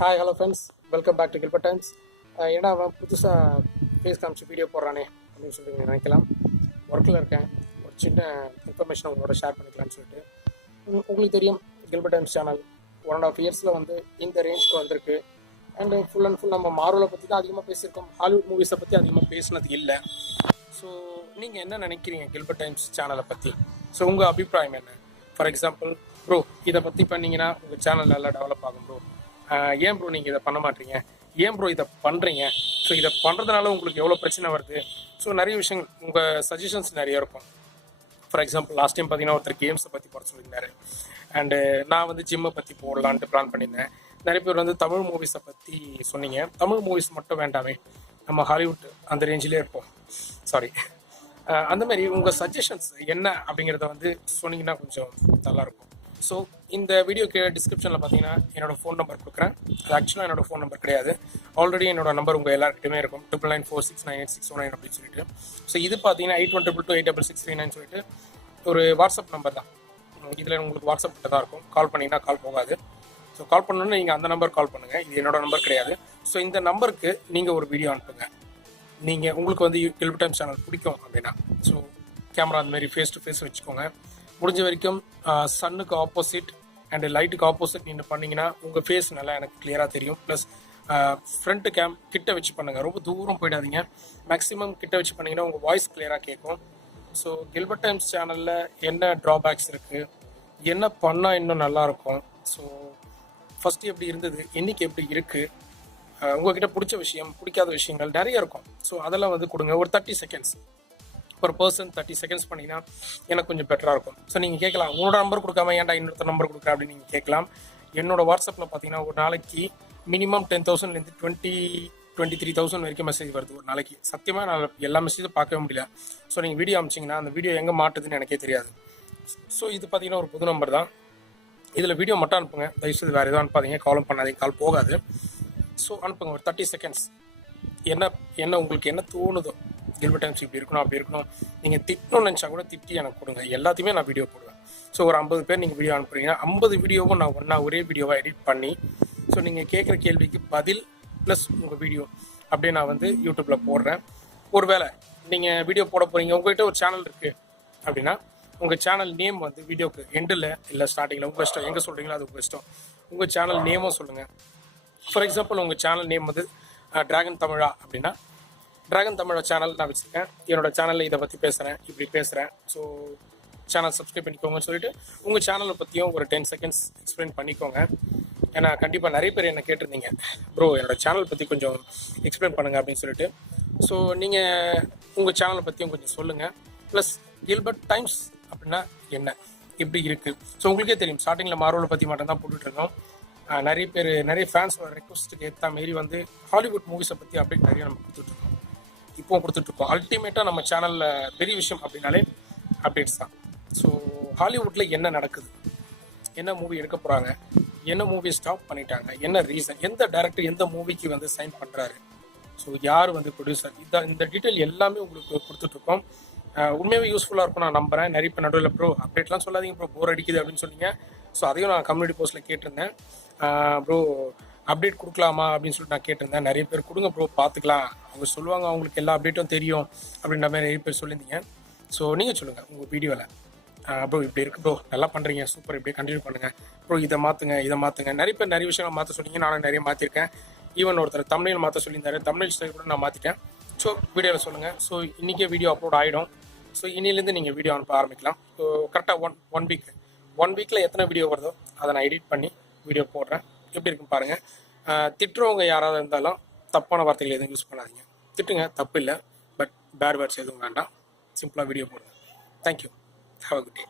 Hi hello friends welcome back to Gilber times ஏன்னா அவன் புதுசாக ஃபேஸ் காமிச்சு வீடியோ போடுறானே அப்படின்னு சொல்லி நினைக்கலாம். ஒர்க்கில் இருக்கேன். ஒரு சின்ன இன்ஃபர்மேஷன் உங்களோட ஷேர் பண்ணிக்கலாம்னு சொல்லிட்டு. உங்களுக்கு தெரியும் Gilber times channel one and half இயர்ஸில் வந்து இந்த ரேஞ்சுக்கு வந்திருக்கு. அண்டு ஃபுல் அண்ட் ஃபுல் நம்ம மார்வலை பற்றி தான் அதிகமாக பேசியிருக்கோம். ஹாலிவுட் மூவிஸை பற்றி அதிகமாக பேசினது இல்லை. ஸோ நீங்கள் என்ன நினைக்கிறீங்க கில்பர் டைம்ஸ் சேனலை பற்றி ஸோ உங்கள் அபிப்பிராயம் என்ன? ஃபார் எக்ஸாம்பிள் ப்ரோ இதை பற்றி பண்ணிங்கன்னா உங்கள் சேனல் நல்லா டெவலப் ஆகும் ப்ரோ ஏன் ப்ரோ நீங்கள் இதை பண்ண மாட்டீங்க? ஏன் ப்ரோ இதை பண்ணுறீங்க ஸோ இதை பண்ணுறதுனால உங்களுக்கு எவ்வளோ பிரச்சனை வருது? ஸோ நிறைய விஷயங்கள் உங்கள் சஜஷன்ஸ் நிறைய இருக்கும். ஃபார் எக்ஸாம்பிள் லாஸ்ட் டைம் பார்த்தீங்கன்னா ஒருத்தர் கேம்ஸை பற்றி போட சொல்லியிருந்தாரு. அண்டு நான் வந்து ஜிம்மை பற்றி போடலான்ட்டு பிளான் பண்ணியிருந்தேன். நிறைய பேர் வந்து தமிழ் மூவிஸை பற்றி சொன்னீங்க. தமிழ் மூவிஸ் மட்டும் வேண்டாமே. நம்ம ஹாலிவுட் அந்த ரேஞ்சிலே இருப்போம். சாரி அந்த மாதிரி உங்கள் சஜஷன்ஸ் என்ன அப்படிங்கிறத வந்து சொன்னீங்கன்னா கொஞ்சம் நல்லாயிருக்கும் ஸோ இந்த வீடியோ கீழே டிஸ்கிரிப்ஷனில் பார்த்தீங்கன்னா என்னோடய ஃபோன் நம்பர் கொடுக்குறேன். அது ஆக்சுவலாக என்னோட ஃபோன் நம்பர் கிடையாது. ஆல்ரெடி என்னோட நம்பர் உங்கள் எல்லாருக்கிட்டுமே இருக்கும். Triple nine four six nine eight six one nine அப்படின்னு சொல்லிட்டு. ஸோ இது பார்த்தீங்கன்னா eight one triple two eight double six three nine சொல்லிட்டு ஒரு வாட்ஸ்அப் நம்பர் தான். இதில் உங்களுக்கு வாட்ஸ்அப் மட்டும் தான் இருக்கும். கால் பண்ணிங்கன்னா கால் போகாது. ஸோ கால் பண்ணணும்னு நீங்கள் அந்த நம்பர் கால் பண்ணுங்கள் இது என்னோட நம்பர் கிடையாது. ஸோ இந்த நம்பருக்கு நீங்கள் ஒரு வீடியோ அனுப்புங்க. நீங்கள் உங்களுக்கு வந்து கில்பு டைம் சேனல் பிடிக்கும் அப்படின்னா. ஸோ கேமரா அந்த மாதிரி ஃபேஸ் டு ஃபேஸ் வச்சுக்கோங்க. முடிஞ்ச வரைக்கும் சன்னுக்கு ஆப்போசிட் அண்ட் லைட்டுக்கு ஆப்போசிட் நீங்கள் பண்ணீங்கன்னா உங்கள் ஃபேஸ் நல்லா எனக்கு கிளியராக தெரியும். ப்ளஸ் ஃப்ரண்ட்டு கேம் கிட்ட வச்சு பண்ணுங்கள் ரொம்ப தூரம் போயிடாதீங்க. மேக்ஸிமம் கிட்ட வச்சு பண்ணிங்கன்னா உங்கள் வாய்ஸ் கிளியராக கேட்கும். ஸோ கில்பர்ட் டைம்ஸ் சேனலில் என்ன ட்ராபேக்ஸ் இருக்குது என்ன பண்ணால் இன்னும் நல்லாயிருக்கும் ஸோ ஃபஸ்ட்டு எப்படி இருந்தது? இன்றைக்கி எப்படி இருக்குது உங்ககிட்ட பிடிச்ச விஷயம் பிடிக்காத விஷயங்கள் நிறைய இருக்கும். ஸோ அதெல்லாம் வந்து கொடுங்க. ஒரு தேர்ட்டி செகண்ட்ஸ் ஒரு பர்சன் தேர்ட்டி செகண்ட்ஸ் பண்ணிங்கன்னா எனக்கு கொஞ்சம் பெட்டராக இருக்கும். ஸோ நீங்கள் கேட்கலாம் உங்களோட நம்பர் கொடுக்காம ஏன்டா இன்னொருத்த நம்பர் கொடுக்குற அப்படின்னு நீங்கள் கேட்கலாம். என்னோட வாட்ஸ்அப்பில் பார்த்தீங்கன்னா ஒரு நாளைக்கு மினிமம் டென் தௌசண்ட்லேருந்து டுவெண்ட்டி டுவெண்ட்டி த்ரீ தௌசண்ட் வரைக்கும் மெசேஜ் வருது ஒரு நாளைக்கு. சத்தியமாக நான் எல்லா மெசேஜும் பார்க்கவே முடியல. ஸோ நீங்கள் வீடியோ அமிச்சிங்கன்னா அந்த வீடியோ எங்கே மாட்டுதுன்னு எனக்கே தெரியாது. ஸோ இது பார்த்தீங்கன்னா ஒரு புது நம்பர் தான். இதில் வீடியோ மட்டும் அனுப்புங்க. தயவுசெய்து வேறு எதுவும் அனுப்பாதீங்க. காலும் பண்ணாதீங்க. கால் போகாது. ஸோ அனுப்புங்க. ஒரு தேர்ட்டி செகண்ட்ஸ் என்ன என்ன உங்களுக்கு என்ன தோணுதோ கில்பர்ட் டைம்ஸ் இப்படி இருக்கணும் அப்படி இருக்கணும். நீங்கள் திட்டணும்னு நினச்சா கூட திட்டி எனக்கு கொடுங்க. எல்லாத்தையுமே நான் வீடியோ போடுவேன். ஸோ ஒரு ஐம்பது பேர் நீங்கள் வீடியோ அனுப்புறீங்கன்னா ஐம்பது வீடியோவும் நான் ஒன்றா ஒரே வீடியோவாக எடிட் பண்ணி ஸோ நீங்கள் கேட்குற கேள்விக்கு பதில் ப்ளஸ் உங்கள் வீடியோ அப்படியே நான் வந்து யூடியூப்பில் போடுறேன். ஒருவேளை நீங்கள் வீடியோ போட போகிறீங்க உங்கள்கிட்ட ஒரு சேனல் இருக்குது அப்படின்னா உங்கள் சேனல் நேம் வந்து வீடியோக்கு எண்டில் இல்லை ஸ்டார்டிங்கில் உங்கள் இஷ்டம். எங்கே சொல்கிறீங்களோ அது உங்கள் இஷ்டம். உங்கள் சேனல் நேமும் சொல்லுங்கள் ஃபார் எக்ஸாம்பிள் உங்கள் சேனல் நேம் வந்து ட்ராகன் தமிழா அப்படின்னா டிராகன் தமிழோட சேனல் நான் வச்சுருக்கேன். என்னோட சேனலில் இதை பற்றி பேசுகிறேன் இப்படி பேசுகிறேன் ஸோ சேனல் சப்ஸ்கிரைப் பண்ணிக்கோங்கன்னு சொல்லிட்டு உங்கள் சேனலை பற்றியும் ஒரு டென் செகண்ட்ஸ் எக்ஸ்பிளைன் பண்ணிக்கோங்க. ஏன்னா கண்டிப்பாக நிறைய பேர் என்ன கேட்டிருந்தீங்க. ப்ரோ என்னோட சேனல் பற்றி கொஞ்சம் எக்ஸ்பிளைன் பண்ணுங்கள் அப்படின்னு சொல்லிட்டு. ஸோ நீங்கள் உங்கள் சேனலை பற்றியும் கொஞ்சம் சொல்லுங்கள் ப்ளஸ் கில்பர்ட் டைம்ஸ் அப்படின்னா என்ன? எப்படி இருக்குது ஸோ உங்களுக்கே தெரியும். ஸ்டார்டிங்கில் மார்வலை பற்றி மட்டும் தான் போட்டுட்ருக்கோம் நிறைய பேர் நிறைய ஃபேன்ஸோட ரெக்வஸ்ட்டுக்கு ஏற்ற மாரி வந்து ஹாலிவுட் மூவிஸை பற்றி அப்டேட் நிறைய நம்ம கொடுத்துட்ருக்கோம் இப்போவும் கொடுத்துட்ருக்கோம். அல்டிமேட்டாக நம்ம சேனலில் பெரிய விஷயம் அப்படின்னாலே அப்டேட்ஸ் தான். ஸோ ஹாலிவுட்டில் என்ன நடக்குது? என்ன மூவி எடுக்க போகிறாங்க என்ன மூவி ஸ்டாப் பண்ணிட்டாங்க? என்ன ரீசன் எந்த டேரக்டர் எந்த மூவிக்கு வந்து சைன் பண்ணுறாரு ஸோ யார் வந்து ப்ரொடியூசர் இதான் இந்த டீட்டெயில் எல்லாமே உங்களுக்கு கொடுத்துட்ருக்கோம். உண்மையாகவே யூஸ்ஃபுல்லாக இருக்கும் நான் நம்புறேன். நிறைய இப்போ நடுவில் ப்ரோ அப்டேட்லாம் சொல்லாதீங்க ப்ரோ போர் அடிக்குது அப்படின்னு சொன்னீங்க. ஸோ அதையும் நான் கம்யூனிட்டி போஸ்ட்டில் கேட்டிருந்தேன். ப்ரோ அப்டேட் கொடுக்கலாமா அப்படின்னு சொல்லிட்டு நான் கேட்டிருந்தேன். நிறைய பேர் கொடுங்க ப்ரோ பார்த்துக்கலாம். அவங்க சொல்லுவாங்க அவங்களுக்கு எல்லா அப்டேட்டும் தெரியும் அப்படின்ற மாதிரி நிறைய பேர் சொல்லியிருந்தீங்க. ஸோ நீங்கள் சொல்லுங்கள் உங்கள் வீடியோவில் ப்ரோ இப்படி இருக்குது ப்ரோ நல்லா பண்ணுறீங்க சூப்பர் இப்படியே கண்டினியூ பண்ணுங்கள் ப்ரோ இதை மாற்றுங்க இதை மாற்றுங்க நிறைய பேர் நிறைய விஷயங்கள் மாற்ற சொன்னீங்க. நானும் நிறைய மாற்றிருக்கேன் ஈவன் ஒருத்தர் தமிழில் மாற்ற சொல்லியிருந்தாரு. தமிழ் ஸ்டைல் கூட நான் மாற்றிட்டேன் ஸோ வீடியோவில் சொல்லுங்கள் ஸோ இன்றைக்கே வீடியோ அப்லோட் ஆகிடும் ஸோ இன்னிலேருந்து நீங்கள் வீடியோ அனுப்ப ஆரம்பிக்கலாம். ஸோ கரெக்டாக ஒன் ஒன் வீக் ஒன் வீக்கில் எத்தனை வீடியோ வருதோ அதை நான் எடிட் பண்ணி வீடியோ போடுறேன். எப்படி இருக்குன்னு பாருங்கள் திட்டுறவங்க யாராவது இருந்தாலும் தப்பான வார்த்தைகள் எதுவும் யூஸ் பண்ணாதீங்க. திட்டுங்க தப்பு இல்லை. பட் பேட் வேர்ட்ஸ் எதுவும் வேண்டாம். சிம்பிளாக வீடியோ போடுங்க. Thank you have a good day